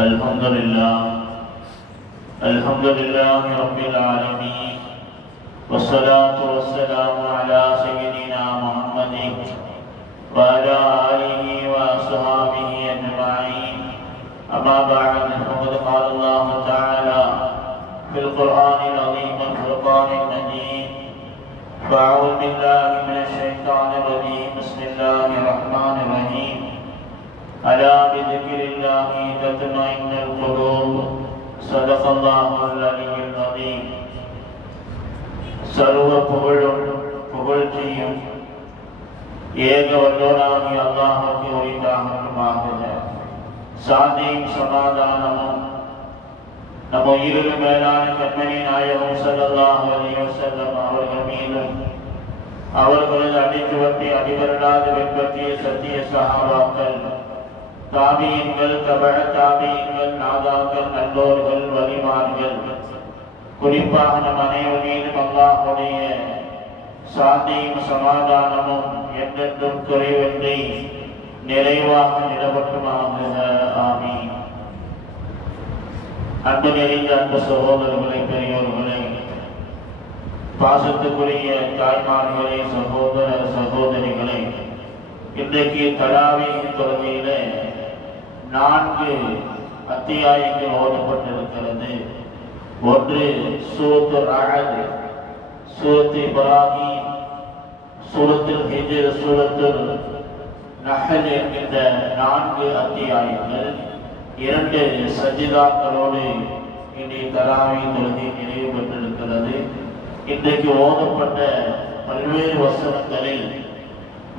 الحمد لله. الحمد لله رب العالمين. والصلاة والسلام على سيدنا محمد وعلى آله وأصحابه أجمعين. أما بعد فقد قال الله تعالى في القرآن العظيم الفرقان المجيد فأعوذ بالله من الشيطان الرجيم. بسم الله الرحمن الرحيم تطمئن القلوب صدق الله العلي العظيم சர்வ புகழும் புகழ்ச்சியும் ஏக வல்லோராகி அல்லாஹுக்கு உரித்தாகட்டுமாக சாந்தியும் சமாதானமும் நம்ம உயிரிலும் மேலான கண்மணி நாயகம் ஸல்லல்லாஹு அலைஹி வஸல்லம் அவர்கள் மீதும் அவர்களது அடிச்சுவட்டை அடிபரலாது வெண்பற்றிய சத்திய சஹாபாக்கள் தாபியங்கள் தபழ தாபியங்கள் நாதாக்கள் நல்லோர்கள் வலிமார்கள் குறிப்பாக நம் அனைவர் மீதும் அல்லாஹுடைய சாந்தியும் சமாதானமும் என்றென்றும் குறைவின்றி நிறைவாக நிலவட்டுமாக. ஆமி அன்பு நிறைந்த அன்பு சகோதரர்களை பெரியோர்களை பாசத்துக்குரிய தாய்மார்களே சகோதர சகோதரிகளை இன்றைக்கு தடாவியின் தொழுகையில நான்கு அத்தியாயங்கள் ஓதப்பட்டிருக்கிறது. ஒன்று சூரத்து அழகு சூரத்து இப்ராஹிம் சூரத்தில் ஹிஜர் சூரத்தில் நகல் என்கின்ற நான்கு அத்தியாயங்கள். இரண்டு சஜிதாக்களோடு இன்றைய தராமை தொழுகை நிறைவு பெற்றிருக்கிறது. இன்றைக்கு ஓதப்பட்ட பல்வேறு வசனங்களில்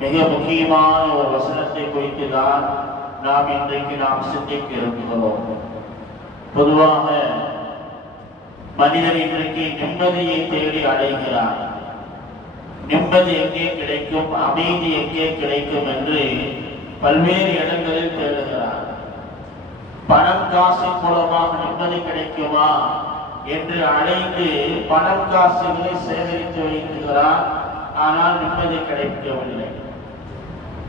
மிக முக்கியமான ஒரு வசனத்தை குறித்து தான் நாம் இன்றைக்கு நாம் சிந்திக்க இருக்கிறோம். பொதுவாக மனிதன் இன்றைக்கு நிம்மதியை தேடி அடைகிறான். நிம்மதி எங்கே கிடைக்கும்? அமைதி எங்கே கிடைக்கும் என்று பல்வேறு இடங்களில் தேடுகிறான். பணம் காசு மூலமாக நிம்மதி கிடைக்குமா என்று அழைத்து பணம் காசுகளை சேகரித்து வைக்கிறான். ஆனால் நிம்மதி கிடைக்கவில்லை.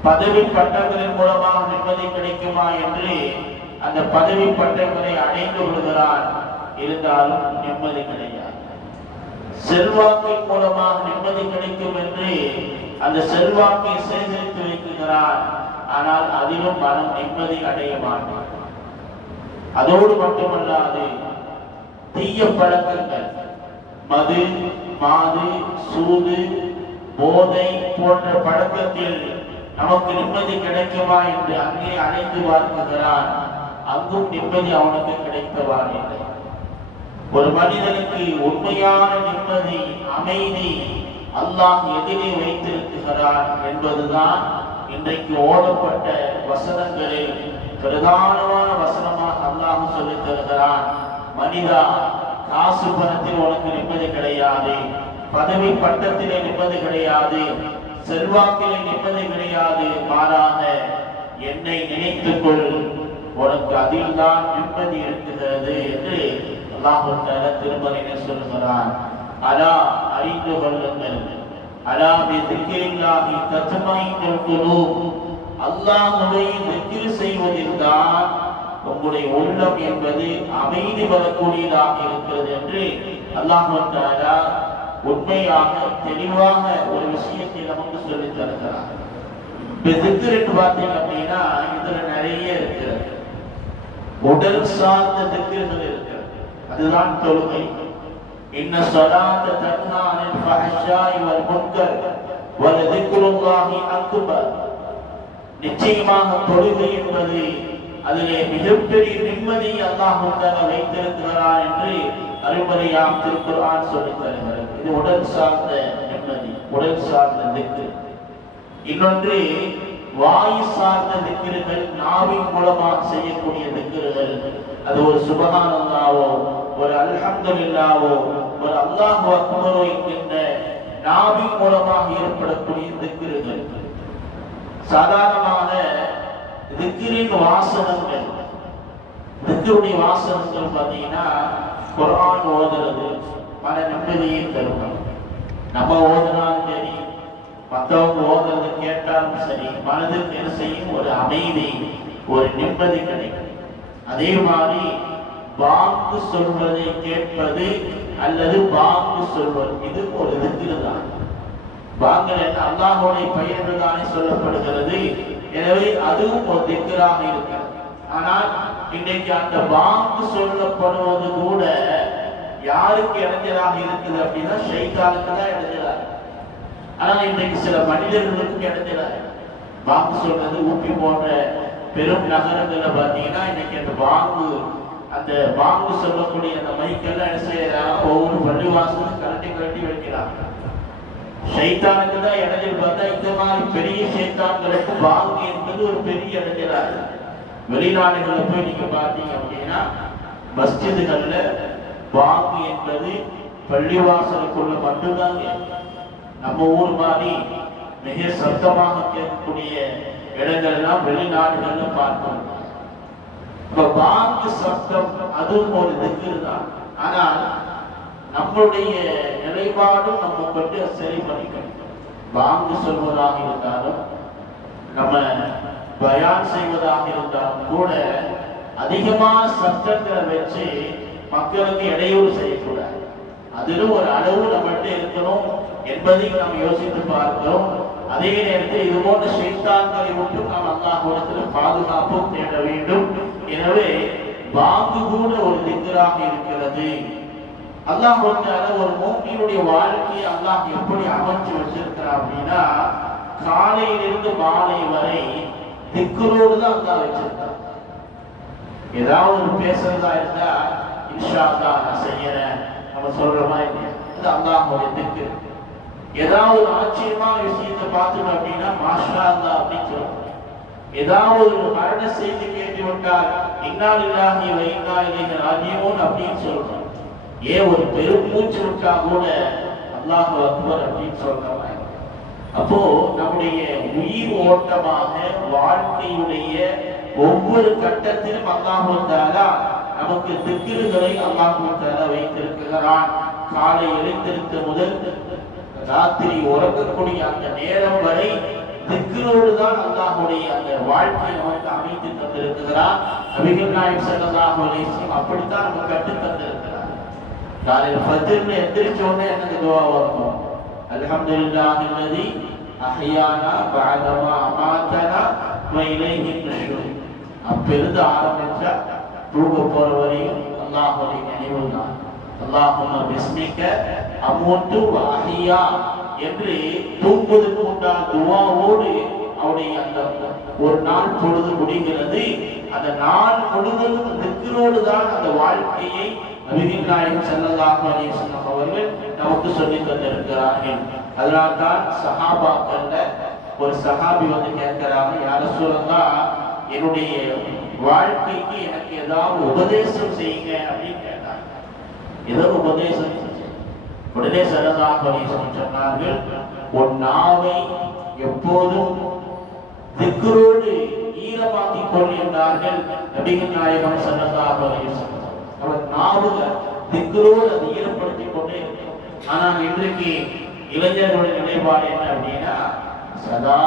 பதவி பட்டங்களின் மூலமாக நிம்மதி கிடைக்குமா என்று அந்த பதவி பட்டங்களை அடைந்து கொள்கிறான் இருந்தாலும் நிம்மதி கிடையாது. செல்வாக்கின் மூலமாக நிம்மதி கிடைக்கும் என்று அந்த செல்வாக்கை சேகரித்து வைக்கிறான் ஆனால் அதிலும் மனம் நிம்மதி அடைய மாட்டான் அதோடு மட்டுமல்லாது தீய பழக்கங்கள் மது மாது சூது போதை போன்ற பழக்கத்தில் நமக்கு நிம்மதி கிடைக்குமா என்று அங்கே அழைத்து பார்க்குகிறான் அங்கும் நிம்மதி அவனுக்கு கிடைத்தவான் இல்லை. ஒரு மனிதனுக்கு உண்மையான நிம்மதி அமைதி அல்லாஹ் எதிரே வைத்திருக்கிறான் என்பதுதான் இன்றைக்கு ஓடப்பட்ட வசனங்களில் பிரதானமான வசனமாக அல்லாஹ் சொல்லித் தருகிறான். மனிதா காசு பணத்தில் உனக்கு நிம்மதி கிடையாது. பதவி பட்டத்திலே நிம்மதி கிடையாது. செல்வாக்கிலே நிம்மதி கிடையாது. மாறாக என்னை நினைத்துக்கொள். உனக்கு அதில்தான் நிம்மதி இருக்கிறது என்று அல்லாஹு திருமலையில் சொல்லுகிறான். அலா அறிந்து கொள்ளுங்கள். அலா பிதிக்கில்லாஹி தத்மைனுல் அல்லா அல்லாஹ்வை திக்ர் செய்வதில் தான் உங்களுடைய உள்ளம் என்பது அமைதி வரக்கூடியதாக இருக்கிறது என்று அல்லாஹு தஆலா உண்மையாக தெளிவாக ஒரு விஷயத்தை நமக்கு சொல்லி தருகிறார். இப்ப திக்கு என்று பார்த்தீங்க அப்படின்னா இதுல நிறைய இருக்கிறது உடல் சார்ந்த திக்ர்கள் இருக்கிறது அதுதான் தொழுகை. இன்ன ஸலாத்த தன்ஹா அனில் ஃபஹ்ஷாஇ வல் முன்கர் வல திக்ருல்லாஹி நிச்சயமாக தொழுகை என்பது அதிலே மிகப்பெரிய நிம்மதி அல்லாஹ் வைத்திருக்கிறாரா வைத்திருக்கிறார் என்று அறிவுரையாம் திருக்குறான் சொல்லி தருகிறது. இது உடல் சார்ந்த நிம்மதி உடல் சார்ந்த திக்கு இன்னொன்று வாய் சார்ந்த திக்கிறுகள் நாவின் மூலமாக செய்யக்கூடிய திக்கிறுகள் அது ஒரு சுபகானந்தாவோ ஒரு அல்ஹம்துலில்லாவோ ஒரு அல்லாஹ் அக்பரோ என்கின்ற நாவின் மூலமாக ஏற்படக்கூடிய திக்கிறுகள் சாதாரணமாக திக்கிரின் வாசனங்கள் திக்கிருடைய வாசனங்கள் பார்த்தீங்கன்னா குரான் ஓதுறது பல நிம்மதியை தரும் நம்ம ஓதுனாலும் சரி மற்றவங்க ஓதுறது கேட்டாலும் சரி மனதிற்கு என்ன செய்யும்? ஒரு அமைதி ஒரு நிம்மதி கிடைக்கும். அதே மாதிரி வாக்கு சொல்வதை கேட்பது அல்லது வாக்கு சொல்வது இது ஒரு திக்கிரு தான் வாங்கல் என்ன? அல்லாஹோடைய பெயர்கள் தானே சொல்லப்படுகிறது. எனவே அதுவும் ஒரு திக்கராக இருக்கிறது. ஆனால் இன்னைக்கு அந்த பாங்கு சொல்லப்படுவது கூட யாருக்கு இடைஞ்சலாக இருக்குது அப்படின்னா ஷைத்தானுக்கு தான் இடைஞ்சலாக ஆனால் இன்றைக்கு சில மனிதர்களுக்கும் இடைஞ்சலாக பாங்கு சொல்றது ஊப்பி போன்ற பெரும் நகரங்கள்ல பார்த்தீங்கன்னா இன்னைக்கு அந்த பாங்கு அந்த பாங்கு சொல்லக்கூடிய அந்த மைக்கெல்லாம் என்ன செய்யறாங்க? ஒவ்வொரு பள்ளிவாசலும் கரண்டி கரண்டி வைக்கிறாங்க. சைத்தானுக்கு தான் இடைஞ்சல் பார்த்தா இந்த மாதிரி பெரிய சைத்தான்களுக்கு பாங்கு என்பது ஒரு பெரிய இடைஞ்சலா இருக்கு. வெளிநாடுகளில் போய் நீங்க பார்த்தீங்க அப்படின்னா மஸ்ஜிதுகள்ல வாங்கு என்பது பள்ளிவாசலுக்குள்ள மட்டும்தான் நம்ம ஊர் மாதிரி மிக சத்தமாக கேட்கக்கூடிய இடங்கள் எல்லாம் வெளிநாடுகள்ல பார்க்கணும் இப்ப வாங்கு சப்தம் அதுவும் ஒரு திக்கு தான் ஆனால் நம்மளுடைய நிலைப்பாடும் நம்ம பற்றி சரி பண்ணிக்கணும் பாங்கு சொல்வதாக இருந்தாலும் நம்ம பயான் செய்வதாக இருந்தாலும் கூட அதிகமான சப்தங்களை வச்சு மக்களுக்கு இடையூறு செய்யக்கூடாது. அதிலும் ஒரு அளவு நம்மகிட்ட இருக்கணும் என்பதையும் நாம் யோசித்து பார்க்கிறோம். அதே நேரத்தில் இது போன்ற சைத்தான்களை விட்டு நாம் அல்லாஹ்விடத்தில் பாதுகாப்பும் தேட வேண்டும். எனவே வாங்கு கூட ஒரு திக்கராக இருக்கிறது. அல்லாஹ் ஒரு மோமியினுடைய வாழ்க்கையை அல்லாஹ் எப்படி அமைச்சு வச்சிருக்கிறான் அப்படின்னா காலையிலிருந்து மாலை வரை திக்கரோடு தான் அல்லாஹ் வச்சிருக்கான் ஏதாவது ஒரு பேசுறதா இருந்தா இன்ஷா அல்லாஹ் நான் செய்யறேன். நம்ம சொல்ற மாதிரி அது அல்லாஹுடைய திக்கு. ஏதாவது ஒரு ஆச்சரியமான விஷயத்தை பார்த்தோம் அப்படின்னா மாஷா அல்லா அப்படின்னு சொல்லுவோம். ஏதாவது ஒரு மரண செய்தி கேட்டு விட்டால் இன்னால் இல்லாஹி வைனா இலைஹி ராஜியூன் அப்படின்னு சொல்றோம் ஏன் ஒரு பெரும் மூச்சு விட்டா கூட அல்லாஹ் அக்பர் அப்படின்னு சொல்றாங்க அப்போ நம்முடைய உயிர் ஓட்டமாக வாழ்க்கையுடைய ஒவ்வொரு கட்டத்திலும் அல்லாஹு தாலா நமக்கு திக்கிறுகளை அல்லாஹு தாலா வைத்திருக்கிறான். காலை எழுந்திருத்த முதல் ராத்திரி உறங்கக்கூடிய அந்த நேரம் வரை திக்கிரோடு தான் அல்லாஹுடைய அந்த வாழ்க்கையை நமக்கு அமைத்து தந்திருக்கிறான். நபிகள் நாயக் ஸல்லல்லாஹு அப்படித்தான் நமக்கு கற்று தந்திருக்கிறார் காலையில் ஃபஜ்ர்ல எந்திரிச்ச உடனே என்ன துவா வரும்? அல்ஹம்துலில்லாஹி அல்லதி அஹ்யானா பஅதமா அமாதனா வ இலைஹி நுஷூர் அப்பிருந்து ஆரம்பிச்சா தூங்க போற வரையும் அல்லாஹ்வுடைய நினைவு தான். அல்லாஹும்ம பிஸ்மிக்க அமூத்து வ அஹ்யா என்று தூங்குவதற்கு உண்டான துவாவோடு அவருடைய அந்த ஒரு நாள் பொழுது முடிகிறது. அந்த நாள் முழுவதும் திக்கிரோடு தான் அந்த வாழ்க்கையை நபிகள் நாயகம் ஸல்லல்லாஹு அலைஹி அவர்கள் நமக்கு சொல்லி தந்திருக்கிறார்கள். அதனால்தான் சஹாபாக்கள்ல ஒரு சஹாபி வந்து கேட்கிறாங்க யார சொல்லலாம் என்னுடைய வாழ்க்கைக்கு எனக்கு ஏதாவது உபதேசம் செய்யுங்க அப்படின்னு கேட்டாங்க. ஏதோ உபதேசம் உடனே ஸல்லல்லாஹு அலைஹி சொன்னார்கள் உன் நாவை எப்போதும் திக்ரோடு ஈரமாக்கிக் கொள் என்றார்கள் நபிகள் நாயகம் ஸல்லல்லாஹு அலைஹி அவர் நாவுல திக்கரோடு அதை ஈரப்படுத்தி கொண்டே இருக்கும் ஆனால் இன்றைக்கு இளைஞர்களுடைய நிலைப்பாடு என்ன அப்படின்னா சதா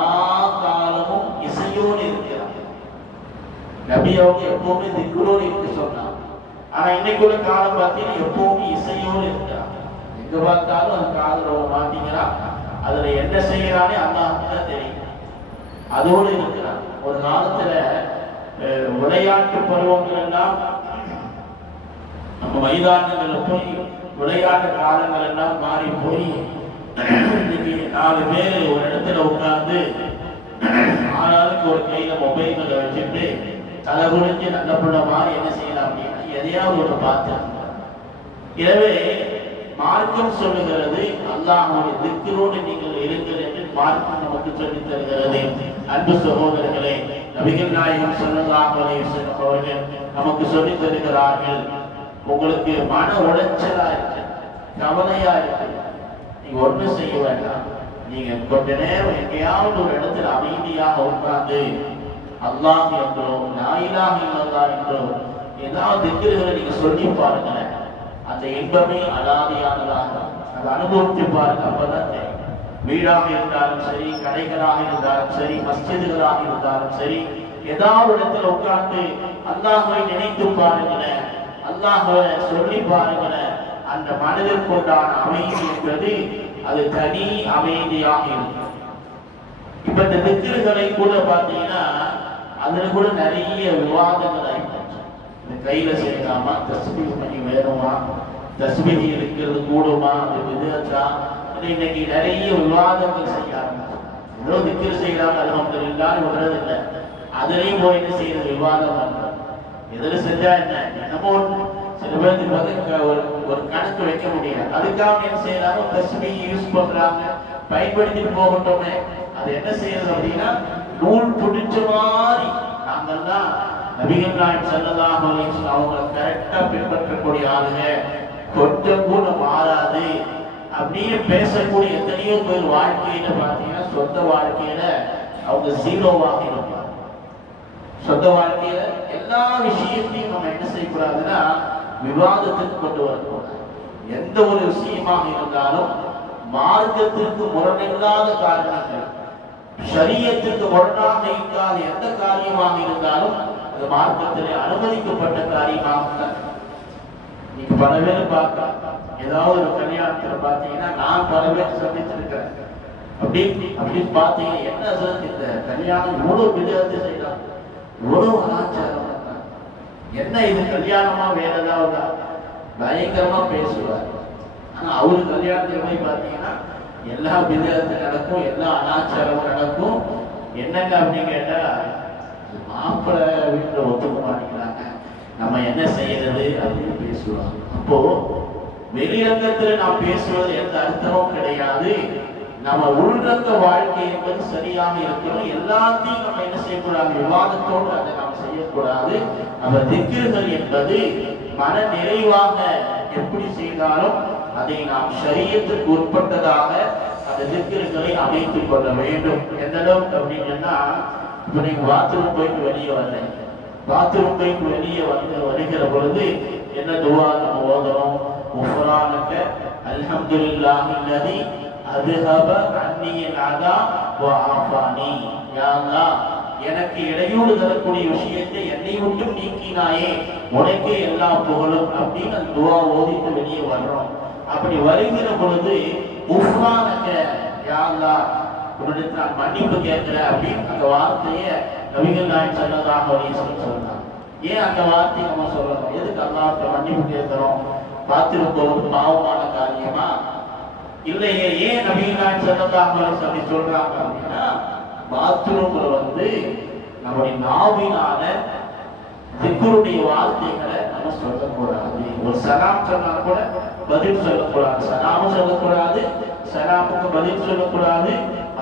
காலமும் இசையோடு இருக்கிறார். நபி அவங்க எப்பவுமே திக்ரோடு இருக்க சொன்னாங்க. ஆனா இன்னைக்குள்ள காலம் பார்த்தீங்கன்னா எப்பவுமே இசையோடு இருக்கிறாங்க. எங்க பார்த்தாலும் அது காதல மாட்டீங்கன்னா அதுல என்ன செய்யறானே அல்லாஹ்க்கு தான் தெரியும். அதோடு இருக்கிறான் ஒரு காலத்துல விளையாட்டு பருவங்கள் எல்லாம் நம்ம மைதானங்களில் போய் விளையாட்டு காலங்கள் எல்லாம் மாறி போய் இன்னைக்கு நாலு பேர் ஒரு இடத்துல உட்கார்ந்து ஆளாளுக்கு ஒரு கையில மொபைல்களை வச்சுட்டு தலை குடிஞ்சு நல்ல பிள்ளை மாதிரி என்ன செய்யலாம் அப்படின்னா எதையாவது ஒன்று பார்த்து. எனவே மார்க்கம் சொல்லுகிறது அல்லாஹ்வுடைய திக்கிரோடு நீங்கள் இருங்கள் என்று மார்க்கம் நமக்கு சொல்லி தருகிறது. அன்பு சகோதரர்களே நபிகள் நாயகம் சொல்லலாம் அவர்கள் நமக்கு சொல்லி தருகிறார்கள். உங்களுக்கு மன உளைச்சலா இருக்கு கவலையா இருக்கு நீங்க ஒண்ணும் செய்ய வேண்டாம். நீங்க கொஞ்ச நேரம் எங்கேயாவது ஒரு இடத்துல அமைதியாக உட்கார்ந்து அல்லாஹ் என்றோ நாயிலாக இல்லல்லா என்றோ ஏதாவது திக்கிறுகளை நீங்க சொல்லி பாருங்களேன். அந்த இன்பமே அலாதியானதாக அதை அனுபவித்து பாருங்க அப்பதான் தெரியும். வீடாக இருந்தாலும் சரி கடைகளாக இருந்தாலும் சரி மஸ்ஜிதுகளாக இருந்தாலும் சரி ஏதாவது இடத்துல உட்கார்ந்து அல்லாஹை நினைத்து பாருங்களேன். அல்லாஹ சொல்லி பாருங்களேன் அந்த மனதிற்குண்டான அமைதி என்பது அது தனி அமைதியாக இருக்கும். இப்ப இந்த திக்கிறுகளை கூட பார்த்தீங்கன்னா அதுல கூட நிறைய விவாதங்கள் ஆயிப்போச்சு இந்த கையில செய்யலாமா தஸ்பீ பண்ணி வேணுமா? தஸ்பீ இருக்கிறது கூடுமா? அது விதத்தா இன்னைக்கு நிறைய விவாதங்கள் செய்ய ஆரம்பிச்சு. செய்யலாம் அது நமக்கு இல்லாமல் விடுறது இல்லை அதுலயும் போய் என்ன செய்யறது விவாதம் பண்றோம் எதுல செஞ்சா என்ன? என்னமோ சில பேருக்கு வந்து ஒரு ஒரு கணக்கு வைக்க முடியல. அதுக்காக என்ன செய்யறாங்க? தஸ்பீ யூஸ் பண்றாங்க. பயன்படுத்திட்டு போகட்டோமே. அது என்ன செய்யறது அப்படின்னா நூல் பிடிச்ச மாதிரி நாங்கெல்லாம் நபிகள் நாயம் ஸல்லல்லாஹு அவங்களை கரெக்டா பின்பற்றக்கூடிய ஆளுங்க. கொஞ்சம் கூட மாறாது. அப்படின்னு பேசக்கூடிய எத்தனையோ பேர் வாழ்க்கையில பாத்தீங்கன்னா சொந்த வாழ்க்கையில அவங்க ஜீரோவாக இருப்பாங்க சொந்த வாழ்க்கையில எல்லா விஷயத்தையும் நம்ம என்ன செய்யக்கூடாதுன்னா விவாதத்துக்கு கொண்டு வரக்கூடாது. எந்த ஒரு விஷயமாக இருந்தாலும் மார்க்கத்திற்கு முரணில்லாத காரணங்கள் சரியத்திற்கு முரணாக இருக்காத எந்த காரியமாக இருந்தாலும் அது மார்க்கத்திலே அனுமதிக்கப்பட்ட காரியமாக நீங்க பல பேர் பார்த்தா ஏதாவது ஒரு கல்யாணத்துல பார்த்தீங்கன்னா நான் பல பேர் சந்திச்சிருக்கிறேன். அப்படி அப்படின்னு பார்த்தீங்க என்ன சார் இந்த கல்யாணம் இவ்வளவு விதத்தை செய்யலாம் உறவு கலாச்சாரம் என்ன இது கல்யாணமா வேற ஏதாவது? பயங்கரமா பேசுவார். ஆனா அவரு கல்யாணத்துல போய் பார்த்தீங்கன்னா எல்லா விதத்து நடக்கும் எல்லா அனாச்சாரமும் நடக்கும். என்னங்க அப்படின்னு கேட்டா மாப்பிள்ளை வீட்டுல ஒத்துக்க மாட்டேங்கிறாங்க. நம்ம என்ன செய்யறது அப்படின்னு பேசுவாங்க அப்போ வெளிரங்கத்துல நான் பேசுவது எந்த அர்த்தமும் கிடையாது. நம்ம உள்ரங்க வாழ்க்கை என்பது சரியாக இருக்கணும் எல்லாத்தையும் நம்ம என்ன செய்யக்கூடாது? விவாதத்தோடு அதை நாம் செய்யக்கூடாது. நம்ம திக்கிர்கள் என்பது மன நிறைவாக எப்படி செய்தாலும் அதை நாம் சரியத்துக்கு உட்பட்டதாக அந்த திக்கிறுகளை அமைத்துக் கொள்ள வேண்டும். எந்த அளவுக்கு அப்படின்னா பாத்ரூம் போயிட்டு வெளியே வர்றீங்க பாத்ரூம் போயிட்டு வெளியே வந்து வருகிற பொழுது என்ன துவா நம்ம ஓதுறோம்? உஃபரானக அல்ஹம்துலில்லாஹி அல்லதி அதுஹப அன்னியல் அதா வாஃபானி யாங்கா எனக்கு இடையூறு தரக்கூடிய விஷயத்தை என்னை விட்டும் நீக்கினாயே உனக்கே எல்லா புகழும் அப்படின்னு அந்த துவா ஓதிட்டு வெளியே வர்றோம். அப்படி வருகிற பொழுது உஃப்ரானக யாங்கா உன்னிடத்தில் நான் மன்னிப்பு கேட்கிறேன் அப்படின்னு அந்த வார்த்தையை நபிகள் நாயன் சொன்னதாக சொல்லி சொன்னான் ஏன் அந்த வார்த்தையை நம்ம சொல்லணும்? எதுக்கு அல்லாஹ்ட்ட மன்னிப்பு கேட்கிறோம்? பார்த்துட்டு பாவமான காரியமா? இல்லையே ஏன் நபிகள் நாயன் சொல்லி சொல்றாங்க அப்படின்னா பாத்ரூம்ல வந்து நம்முடைய நாவினால திக்குருடைய வார்த்தைகளை நம்ம சொல்லக்கூடாது. ஒரு சலாம் சொன்னா கூட பதில் சொல்லக்கூடாது. சலாமும் சொல்லக்கூடாது சலாமுக்கு பதில் சொல்லக்கூடாது.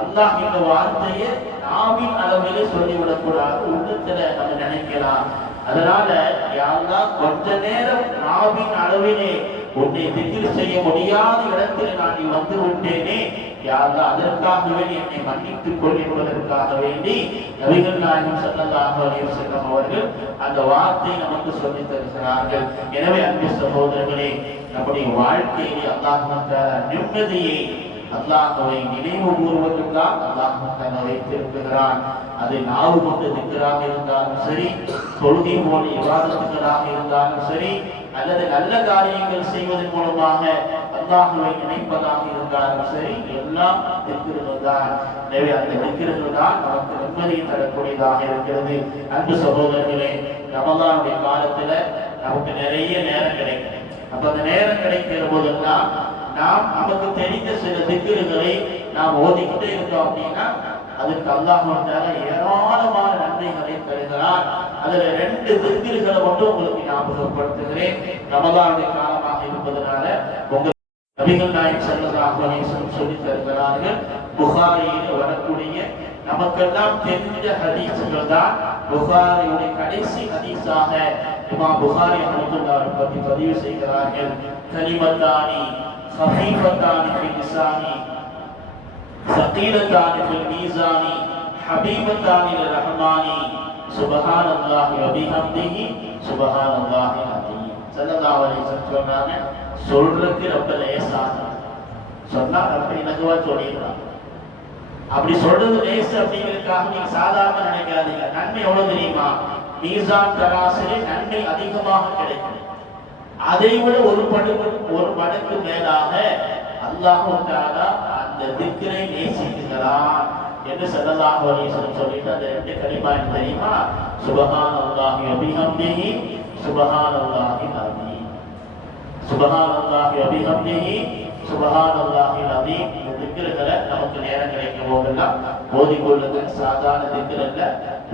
அல்லாஹ் இந்த வார்த்தையை நாவின் அளவிலே சொல்லிவிடக்கூடாது. உள்ளத்துல நம்ம நினைக்கலாம். அதனால யாரெல்லாம் கொஞ்ச நேரம் நாவின் அளவிலே உன்னை திக்கிர் செய்ய முடியாத இடத்தில் நான் நீ வந்து விட்டேனே. யாரெல்லாம் அதற்காக வேண்டி என்னை மன்னித்துக் கொள் என்பதற்காக வேண்டி நபிகள் நாயகம் ஸல்லல்லாஹு அலைஹி வஸல்லம் அவர்கள் அந்த வார்த்தை நமக்கு சொல்லி தருகிறார்கள். எனவே அன்பு சகோதரர்களே நம்முடைய வாழ்க்கையிலே அல்லாஹ் நிம்மதியை அல்லாஹ்வை நினைவு தான் அல்லாஹ் தன்னை வைத்திருக்கிறான். அது நாவு கொண்டு திக்கராக இருந்தாலும் சரி தொழுகை போல விவாதத்துக்களாக இருந்தாலும் சரி அல்லது நல்ல காரியங்கள் செய்வதன் மூலமாக அல்லாஹுவை நினைப்பதாக இருந்தாலும் சரி எல்லாம் நிற்கிறது தான் எனவே அந்த நிற்கிறது தான் நமக்கு நிம்மதியை தரக்கூடியதாக இருக்கிறது. அன்பு சகோதரர்களே ரமதானுடைய காலத்துல நமக்கு நிறைய நேரம் கிடைக்கும். அப்ப அந்த நேரம் கிடைக்கிற போதெல்லாம் நாம் நமக்கு தெரிந்த சில திக்குறுகளை நாம் ஓதிக்கிட்டே இருந்தோம் அப்படின்னா அதுக்கு அல்லாஹால ஏராளமான நன்மைகளை தருகிறார். அதுல ரெண்டு திக்குறுகளை மட்டும் உங்களுக்கு ஞாபகப்படுத்துகிறேன். ரமதானுடைய காலமாக இருப்பதனால உங்க நபிகள் நாயக் ஸல்லல்லாஹு சொல்லி தருகிறார்கள் புகாரியில் வரக்கூடிய நமக்கெல்லாம் தெரிந்த ஹதீசுகள் தான் புகாரியுடைய கடைசி ஹதீஸாக இமாம் புகாரி ரஹ்மத்துல்லாஹி பற்றி பதிவு செய்கிறார்கள். கலிமத்தானி خفيفتان في اللسان ثقيلتان في الميزان حبيبتان للرحمن سبحان الله وبحمده سبحان الله العظيم ஸல்லல்லாஹு அலைஹி வஸல்லம் சொன்னாங்க சொல்றதுக்கு ரொம்ப லேசான சொன்னா ரொம்ப இலகுவா சொல்லிடலாம் அப்படி சொல்றது லேசு அப்படிங்கிறதுக்காக நீங்க சாதாரண நினைக்காதீங்க நன்மை எவ்வளவு தெரியுமா மீசான் தராசிலே நன்மை அதிகமாக கிடைக்கும் அதை விட ஒரு படு ஒரு மடங்கு மேலாக அல்லாஹ் அந்த திக்ரை நேசிக்கிறான் என்று ஸல்லல்லாஹு அலைஹி சொல்லிட்டு அந்த ரெண்டு கலிமா என்ன அல்லாஹி சுபஹானல்லாஹி வ அல்லாஹி சுபஹானல்லாஹி அலீம் சுபஹானல்லாஹி வ பிஹம்திஹி சுபஹானல்லாஹி அலீம் இந்த திக்ருகளை நமக்கு நேரம் கிடைக்கும் போதெல்லாம் ஓதிக்கொள்ளுங்க சாதாரண திக்ர் அல்ல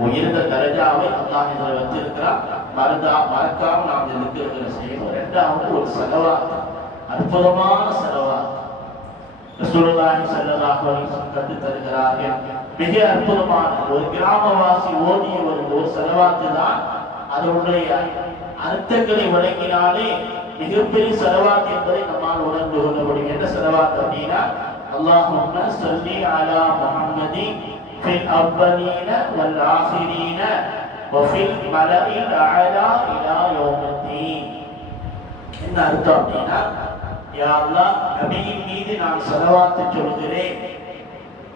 உயர்ந்த தரஜாவை அல்லாஹ் இதில் வச்சிருக்கிறான். மறந்தா மறக்காம நாம் இந்த செய்யணும். ரெண்டாவது ஒரு செலவா அற்புதமான செலவா ரசூலுல்லாஹி ஸல்லல்லாஹு அலைஹி வஸல்லம் கற்று தருகிறார்கள். மிக அற்புதமான. ஒரு கிராமவாசி ஓதிய ஒரு ஒரு செலவாத்து தான் அதனுடைய அர்த்தங்களை வழங்கினாலே மிகப்பெரிய செலவாத்து என்பதை நம்மால் உணர்ந்து கொள்ள முடியும். என்ன செலவாத்து அப்படின்னா அல்லாஹும்ம சொல்லி அலா முஹம்மதி ஃபில் அவ்வலீன வல் ஆখিরিன வஃபில் மலஇல் அலா இலா என்ன அர்த்தம் அப்படின்னா யா நபியின் மீது நான் செலவாத்து சொல்கிறேன்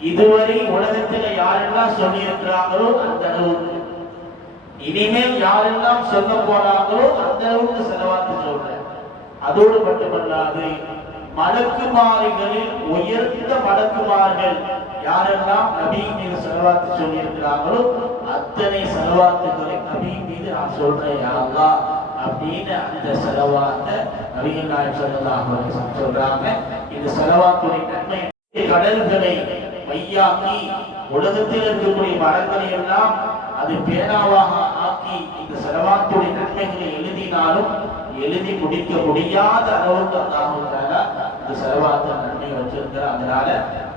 இதுவரை உலகத்தில் யாரெல்லாம் சொல்லியிருக்கிறாங்களோ அந்த அளவுக்கு இனிமேல் யாரெல்லாம் சொல்ல போறாங்களோ அந்த அளவுக்கு செலவாத்து சொல்றேன் அதோடு மட்டுமல்லாது மலக்குமாரிகளில் உயர்ந்த மலக்குமார்கள் யாரெல்லாம் நபி மீது செலவாத்து சொல்லியிருக்கிறாங்களோ அத்தனை செலவாத்துக்களை நபியின் மீது நான் சொல்றேன் யாவா அப்படின்னு அந்த செலவாத்த நபிகள் நாயகம் சொல்லலாம் சொல்றாங்க. இந்த செலவாத்துடைய நன்மை கடல்களை மையாக்கி உலகத்தில் இருக்கக்கூடிய மரங்களை எல்லாம் அது பேனாவாக ஆக்கி இந்த செலவாத்துடைய நன்மைகளை எழுதினாலும் எழுதி முடிக்க முடியாத அளவுக்கு அல்லாஹு இந்த செலவாத்த நன்மை வச்சிருக்கிறார் அதனால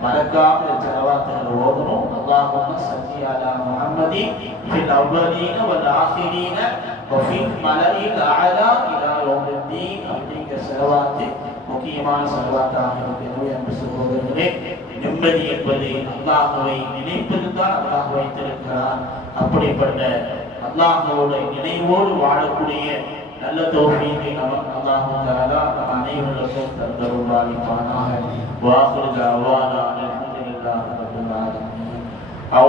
மறக்காம இந்த செலவாத்துகளை ஓதணும். அல்லாஹும்ம ஸல்லி அலா முஹம்மதி ஃபில் அவ்வலீன வல் ஆখিরিன வஃபில் மலஇல் அலா இலா யௌமித்தீன் அப்படிங்கிற செலவாத்து முக்கியமான செலவாத்தாக இருக்கிறது என்று சகோதரர்களே நிம்மதி என்பது அல்லாஹுவை நினைப்பதுதான் அல்லாஹ் வைத்திருக்கிறார் அப்படிப்பட்ட அல்லாஹோட நினைவோடு வாழக்கூடிய நல்ல தோஃபீகை நமக்கு அல்லாஹு நம் அனைவருக்கும் தந்தருள்வாளிப்பானாக வாஹிரு தஅவானா அல்ஹம்துலில்லாஹி how